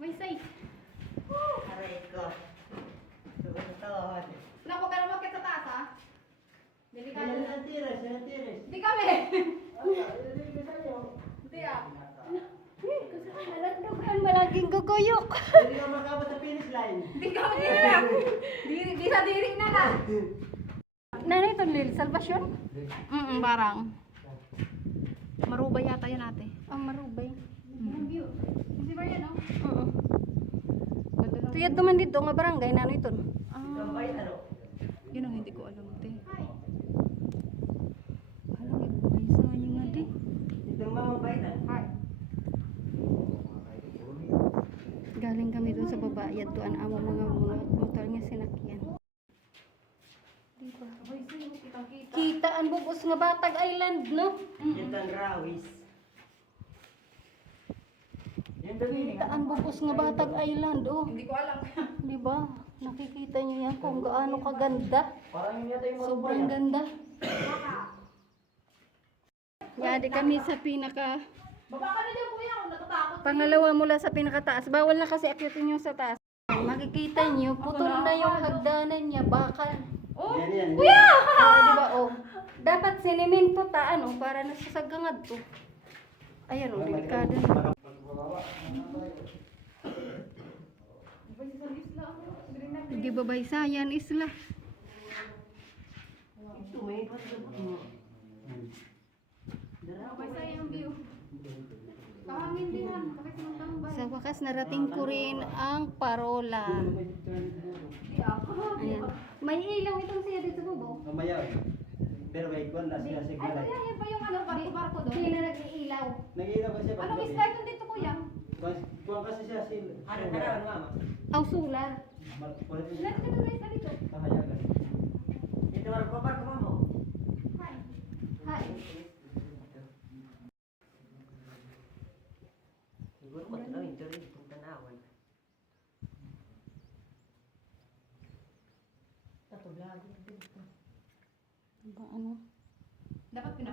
May say. Aray ko. Tuntun. Naku, ka naman kita sa taas, ha? Delikado Sila na. na tiras, sila tiras. Hindi kami. Hindi sa'yo. Hindi, ah. Nalandugan malaging guguyok. Hindi ka makabot sa finish line. Hindi diri. Diri, di sa diring na na. Nanay ito, Lil, salvation? Mm, parang. Marubay yata yan ate. Ang marubay. Ang view. Hindi ba yan, no? Oo. Tuyad naman dito nga barangay, nano ito. Gambay na no. Yun ang hindi ko alam, te. Alam, may sayang nga di. Itong mga baitan. Hi. Galing kami doon sa baba, yaduan amo mga mga motor nga sinakyan. Diba? Hoy, say, kitang-kita. Kita ang bubos nga Batag Island, no? Ito ang rawis. Ang bubos nga Batag Island, oh. Hindi ko alam. Di ba? Nakikita niyo yan kung gaano kaganda. Parang yun yata yung Sobrang ganda. Yadi kami sa pinaka Baba ka na dyan, kuya. Natatakot. pangalawa mula sa pinakataas. Bawal na kasi akyutin yung sa taas. Makikita niyo, putol na yung hagdanan niya, bakal. Oh, Yan yan. Kuya! Oh, di ba? Oh. Dapat sinemento ta ano para nasasagangad to. Ayan oh, delikado na. Na Di ba baysayan isla? Ito may pato. Bay, sa yung view. Kahangin din han. Sa wakas narating ko rin ang parola. Ayan. May ilaw itong siya dito po. Kamayaw. Pero may kwan na sila Ay, sigla. kuya, yan ba yung ano, barko-barko doon? Sino nag-iilaw? Nag-iilaw kasi pag Anong isla ito dito, kuya? Kuwan kasi siya sil. Ano na mama? Ang solar. Ilan ka doon na isla dito? Kahayagan. Ito ang kapag ko mo. Hi. Hi. Siguro mo tanaw ito rin itong tanawan. Vlog. Ba ano? Dapat pinapaganda